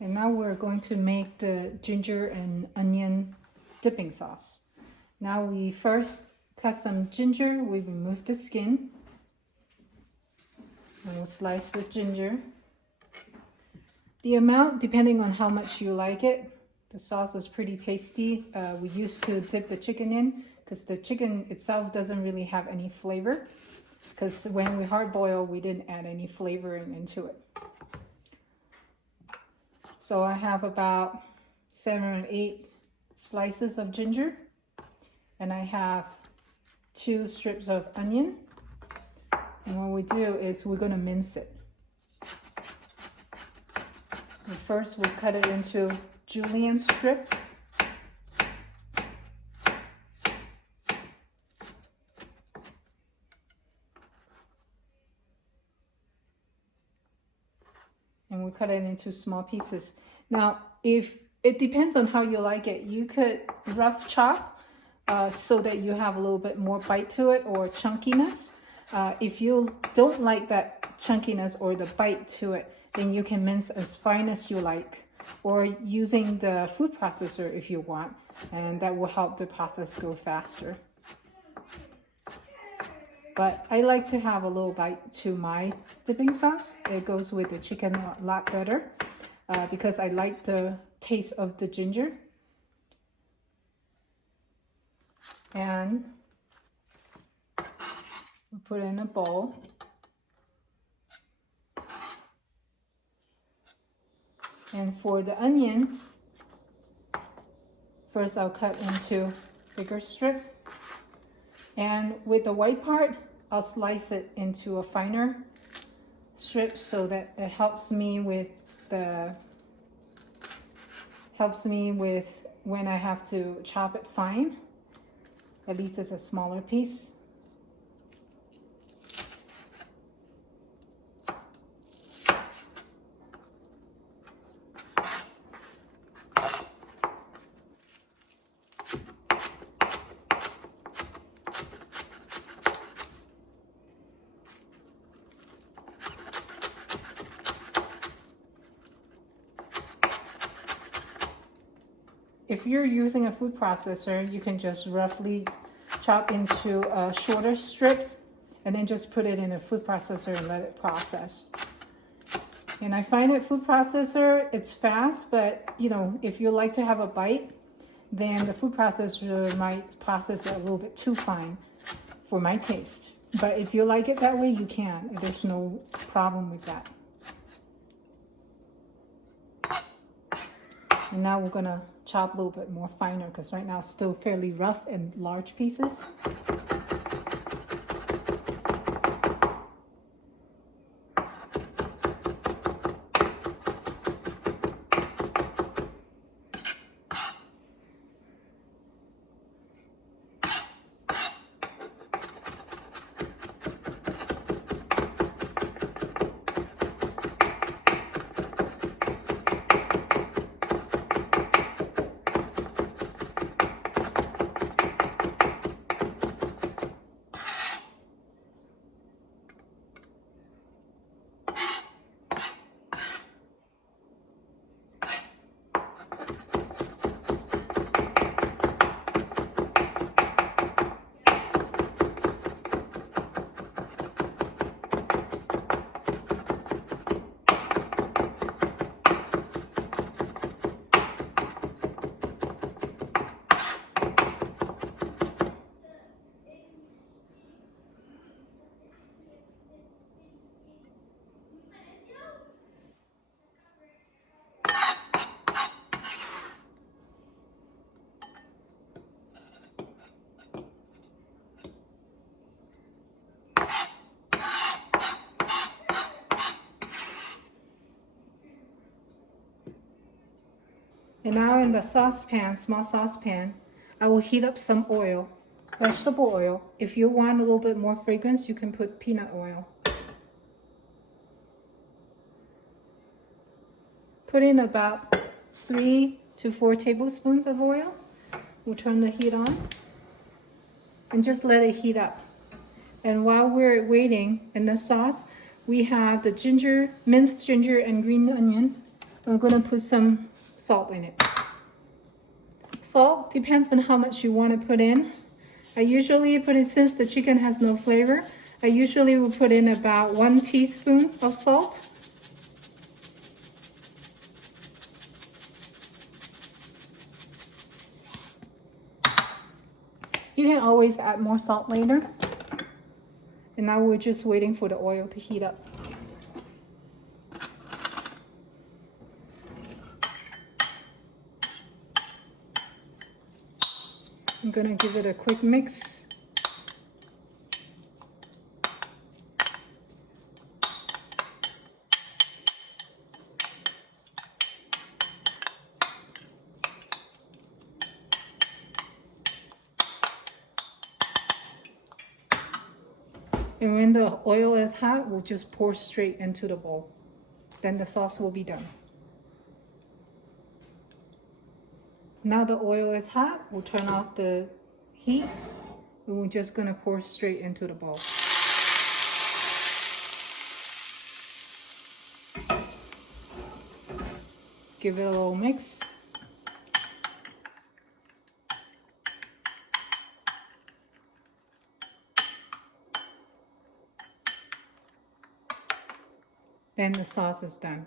And now we're going to make the ginger and onion dipping sauce. Now we first cut some ginger, we remove the skin, and we'll slice the ginger. The amount, depending on how much you like it. The sauce is pretty tasty. We used to dip the chicken in because the chicken itself doesn't really have any flavor, because when we hard boil, we didn't add any flavoring into it. So I have about 7 or 8 slices of ginger, and I have 2 strips of onion. And what we do is we're going to mince it. And first we cut it into julienne strip. And we cut it into small pieces. Now, if it depends on how you like it, you could rough chop so that you have a little bit more bite to it, or chunkiness. If you don't like that chunkiness or the bite to it, then you can mince as fine as you like, or using the food processor if you want, and that will help the process go faster. But I like to have a little bite to my dipping sauce. It goes with the chicken a lot better because I like the taste of the ginger. And we put it in a bowl. And for the onion, first I'll cut into bigger strips. And with the white part, I'll slice it into a finer strip so that it helps me with when I have to chop it fine. At least it's a smaller piece. If you're using a food processor, you can just roughly chop into shorter strips and then just put it in a food processor and let it process. And I find it food processor, it's fast, but you know, if you like to have a bite, then the food processor might process it a little bit too fine for my taste. But if you like it that way, you can. There's no problem with that. And now we're gonna chop a little bit more finer because right now it's still fairly rough and large pieces. And now in the saucepan, small saucepan, I will heat up some oil, vegetable oil. If you want a little bit more fragrance, you can put peanut oil. Put in about 3 to 4 tablespoons of oil. We'll turn the heat on and just let it heat up. And while we're waiting in the sauce, we have the ginger, minced ginger and green onion I'm gonna put some salt in it. Salt depends on how much you want to put in. I usually put in, since the chicken has no flavor, I usually will put in about 1 teaspoon of salt. You can always add more salt later. And now we're just waiting for the oil to heat up. I'm gonna give it a quick mix. And when the oil is hot, we'll just pour straight into the bowl. Then the sauce will be done. Now the oil is hot, we'll turn off the heat, and we're just gonna pour straight into the bowl. Give it a little mix. Then the sauce is done.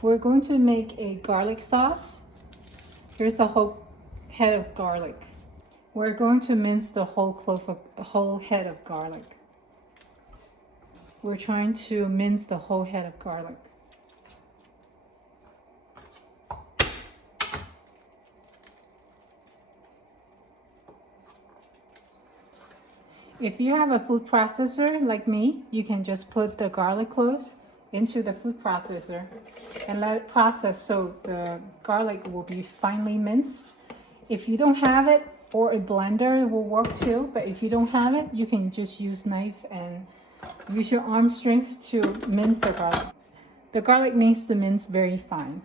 We're going to make a garlic sauce. Here's a whole head of garlic. We're going to mince the whole head of garlic. We're trying to mince the whole head of garlic. If you have a food processor like me, you can just put the garlic cloves into the food processor and let it process so the garlic will be finely minced. If you don't have it, or a blender will work too, but if you don't have it, you can just use knife and use your arm strength to mince the garlic. The garlic needs to mince very fine.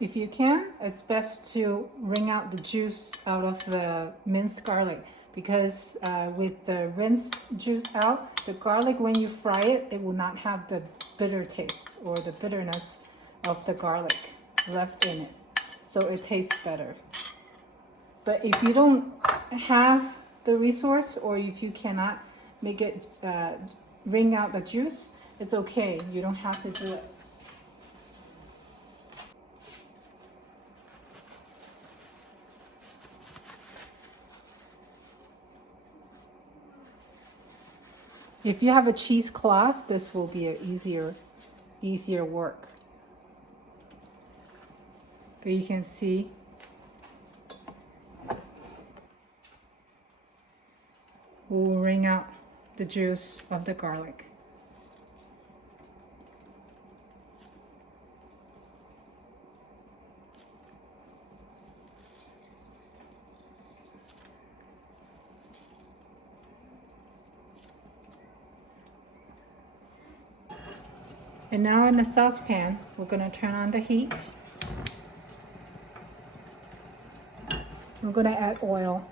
If you can, it's best to wring out the juice out of the minced garlic, because with the rinsed juice out, the garlic, when you fry it, it will not have the bitter taste or the bitterness of the garlic left in it. So it tastes better. But if you don't have the resource, or if you cannot make it wring out the juice, it's okay. You don't have to do it. If you have a cheesecloth, this will be an easier work. But you can see we'll wring out the juice of the garlic. And now in the saucepan, we're going to turn on the heat. We're going to add oil.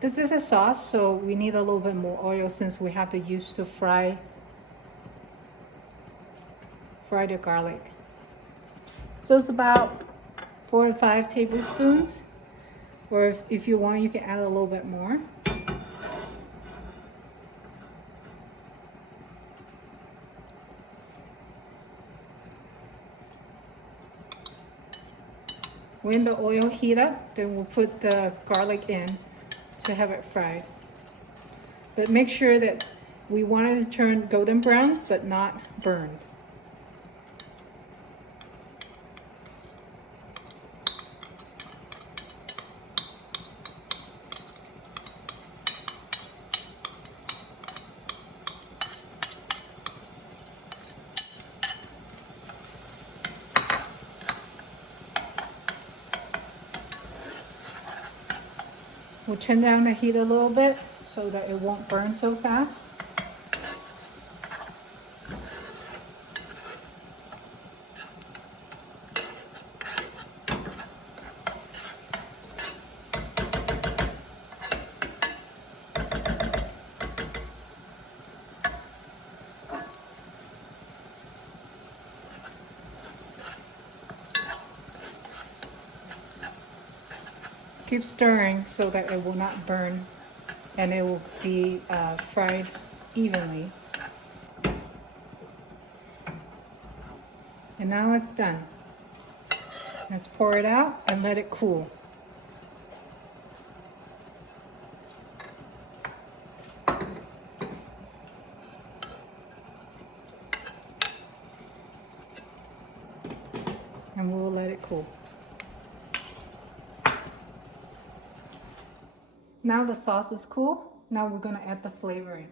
This is a sauce, so we need a little bit more oil since we have to use to fry the garlic. So it's about 4 to 5 tablespoons, or if you want, you can add a little bit more. When the oil heat up, then we'll put the garlic in to have it fried. But make sure that we want it to turn golden brown, but not burned. We'll turn down the heat a little bit so so that it won't burn so fast. Keep stirring so that it will not burn and it will be fried evenly. And now it's done. Let's pour it out and let it cool. And we'll let it cool. Now the sauce is cool. Now we're going to add the flavoring.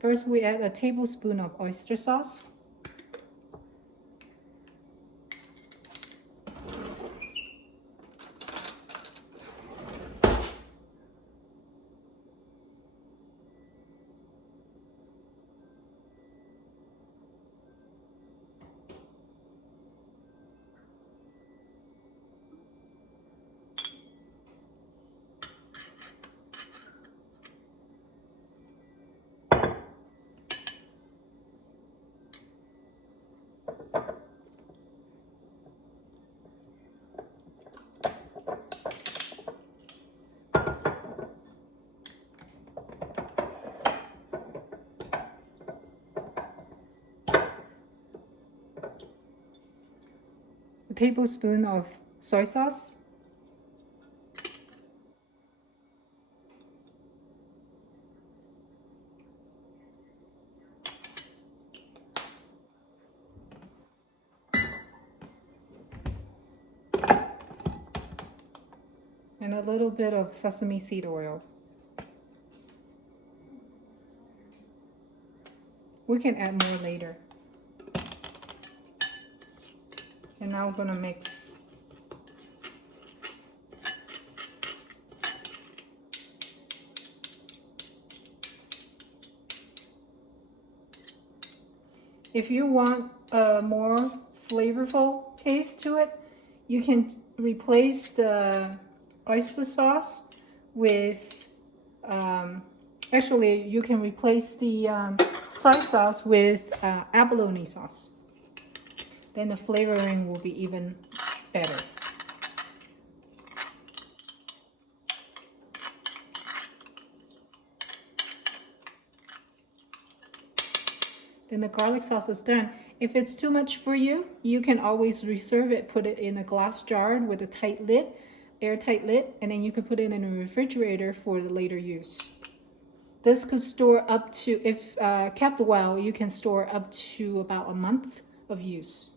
First we add a tablespoon of oyster sauce. A tablespoon of soy sauce. And a little bit of sesame seed oil. We can add more later. And now we're going to mix. If you want a more flavorful taste to it, you can replace the oyster sauce with, actually you can replace the soy sauce with abalone sauce. Then the flavoring will be even better. Then the garlic sauce is done. If it's too much for you, you can always reserve it, put it in a glass jar with a tight lid, airtight lid, and then you can put it in a refrigerator for the later use. This could store up to, if kept well, you can store up to about a month of use.